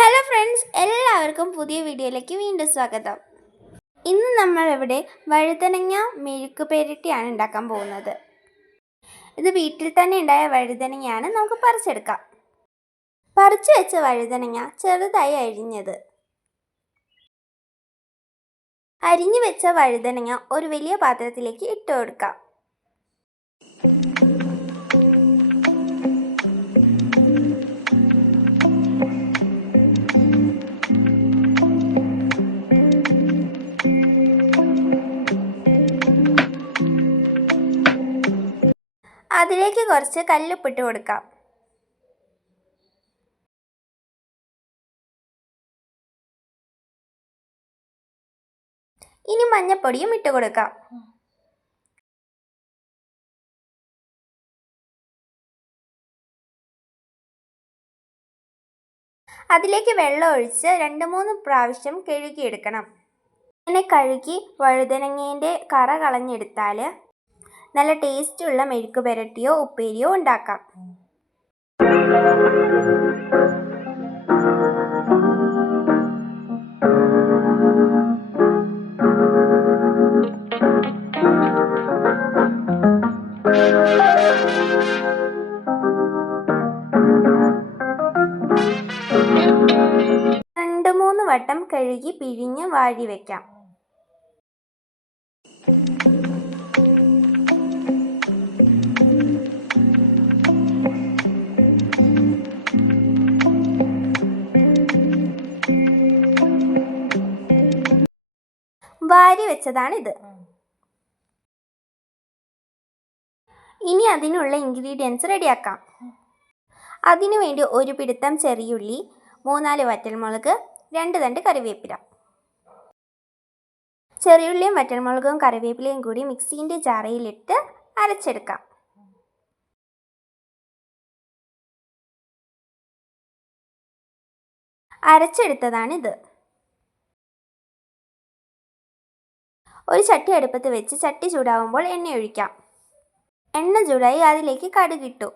Hello friends, എല്ലാവർക്കും പുതിയ വീഡിയോയിലേക്ക് വീണ്ടും സ്വാഗതം. ഇന്ന് നമ്മൾ ഇവിടെ വഴുതനങ്ങ മെഴുക്ക് പെരട്ടിയാണ് ഉണ്ടാക്കാൻ പോകുന്നത്. ഇത് വീട്ടിൽ തന്നെ ഉണ്ടായ വഴുതനങ്ങയാണ്. നമുക്ക് പറിച്ചെടുക്കാം. പറിച്ചു വെച്ച വഴുതനങ്ങ ചെറുതായി അരിഞ്ഞു വെച്ച വഴുതനങ്ങ ഒരു വലിയ പാത്രത്തിലേക്ക് ഇട്ട് കൊടുക്കാം. അതിലേക്ക് കുറച്ച് കല്ലുപ്പിട്ട് കൊടുക്കാം. ഇനി മഞ്ഞപ്പൊടിയും ഇട്ട് കൊടുക്കാം. അതിലേക്ക് വെള്ളം ഒഴിച്ച് 2-3 പ്രാവശ്യം കഴുകിയെടുക്കണം. ഇങ്ങനെ കഴുകി വഴുതനങ്ങേൻ്റെ കറ കളഞ്ഞെടുത്താൽ നല്ല ടേസ്റ്റുള്ള മെഴുക്ക് പുരട്ടിയോ ഉപ്പേരിയോ ഉണ്ടാക്കാം. രണ്ട് മൂന്ന് വട്ടം കഴുകി പിഴിഞ്ഞ് വാഴി വയ്ക്കാം. വാരി വെച്ചതാണിത്. ഇനി അതിനുള്ള ഇൻഗ്രീഡിയൻസ് റെഡിയാക്കാം. അതിനുവേണ്ടി ഒരു പിടുത്തം ചെറിയുള്ളി, 3-4 വറ്റൽമുളക്, 2 തണ്ട് കറിവേപ്പില. ചെറിയുള്ളിയും വറ്റൽമുളകും കറിവേപ്പിലയും കൂടി മിക്സിൻ്റെ ജാറിലിട്ട് അരച്ചെടുക്കാം. അരച്ചെടുത്തതാണിത്. ഒരു ചട്ടി അടുപ്പത്ത് വെച്ച് ചട്ടി ചൂടാവുമ്പോൾ എണ്ണ ഒഴിക്കാം. എണ്ണ ചൂടായി അതിലേക്ക് കടുകിട്ടു.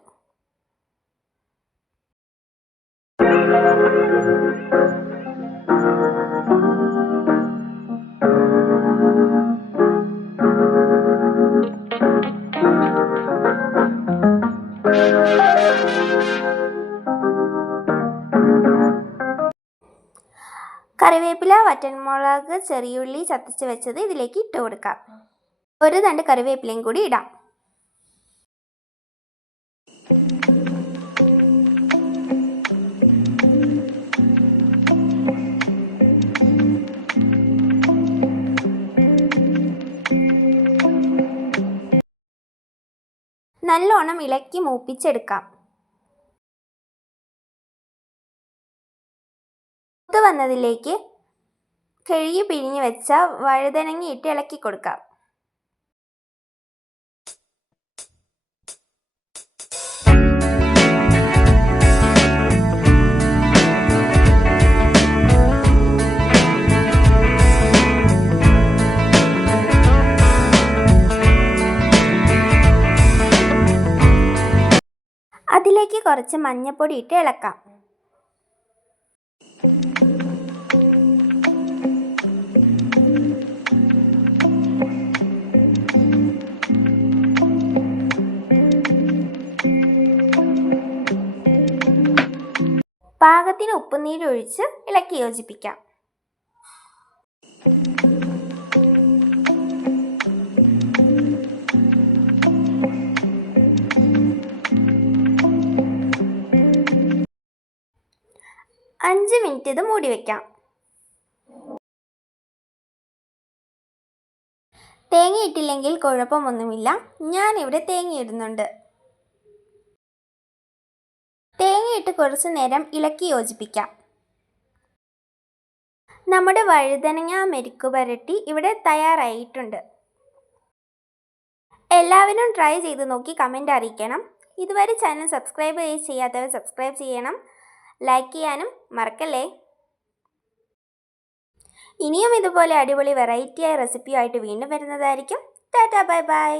കറിവേപ്പില, വറ്റൽമുളക്, ചെറിയുള്ളി ചതച്ച് വെച്ചത് ഇതിലേക്ക് ഇട്ട് കൊടുക്കാം. 1 തണ്ട് കറിവേപ്പിലയും കൂടി ഇടാം. നല്ലോണം ഇളക്കി മൂപ്പിച്ചെടുക്കാം. മൂത്ത് വന്നതിലേക്ക് കഴുകി പിഴിഞ്ഞ് വെച്ച വഴുതനങ്ങ ഇട്ട് ഇളക്കി കൊടുക്കാം. അതിലേക്ക് കുറച്ച് മഞ്ഞൾപ്പൊടി ഇട്ട് ഇളക്കാം. പാകത്തിന് ഉപ്പുനീരൊഴിച്ച് ഇളക്കി യോജിപ്പിക്കാം. അഞ്ച് മിനിറ്റ് ഇത് മൂടി വയ്ക്കാം. തേങ്ങ ഇട്ടില്ലെങ്കിൽ കുഴപ്പമൊന്നുമില്ല. ഞാനിവിടെ തേങ്ങ ഇടുന്നുണ്ട്. തേങ്ങയിട്ട് കുറച്ച് നേരം ഇളക്കി യോജിപ്പിക്കാം. നമ്മുടെ വഴുതനങ്ങ മെഴുക്ക് പുരട്ടി ഇവിടെ തയ്യാറായിട്ടുണ്ട്. എല്ലാവരും ട്രൈ ചെയ്ത് നോക്കി കമൻ്റ് അറിയിക്കണം. ഇതുവരെ ചാനൽ സബ്സ്ക്രൈബ് ചെയ്യാത്തവർ സബ്സ്ക്രൈബ് ചെയ്യണം. ലൈക്ക് ചെയ്യാനും മറക്കല്ലേ. ഇനിയും ഇതുപോലെ അടിപൊളി വെറൈറ്റിയായ റെസിപ്പിയായിട്ട് വീണ്ടും വരുന്നതായിരിക്കും. Tata, bye bye.